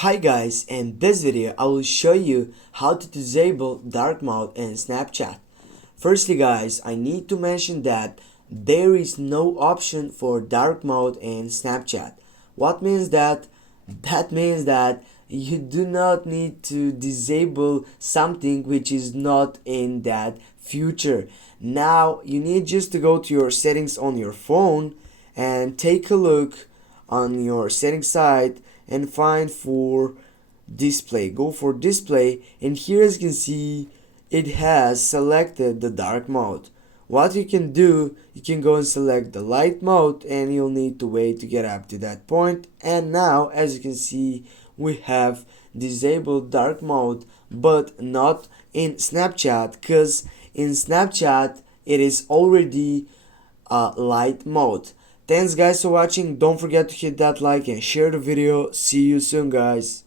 Hi guys, in this video I will show you how to disable dark mode in Snapchat. Firstly guys, I need to mention that there is no option for dark mode in Snapchat. What means that? That means that you do not need to disable something which is not in that feature. Now you need just to go to your settings on your phone and take a look on your settings side and find for display. Go for display, and here as you can see it has selected the dark mode. What you can do, you can go and select the light mode, and you'll need to wait to get up to that point. And now as you can see we have disabled dark mode, but not in Snapchat, because in Snapchat it is already light mode. Thanks guys for watching. Don't forget to hit that like and share the video. See you soon guys.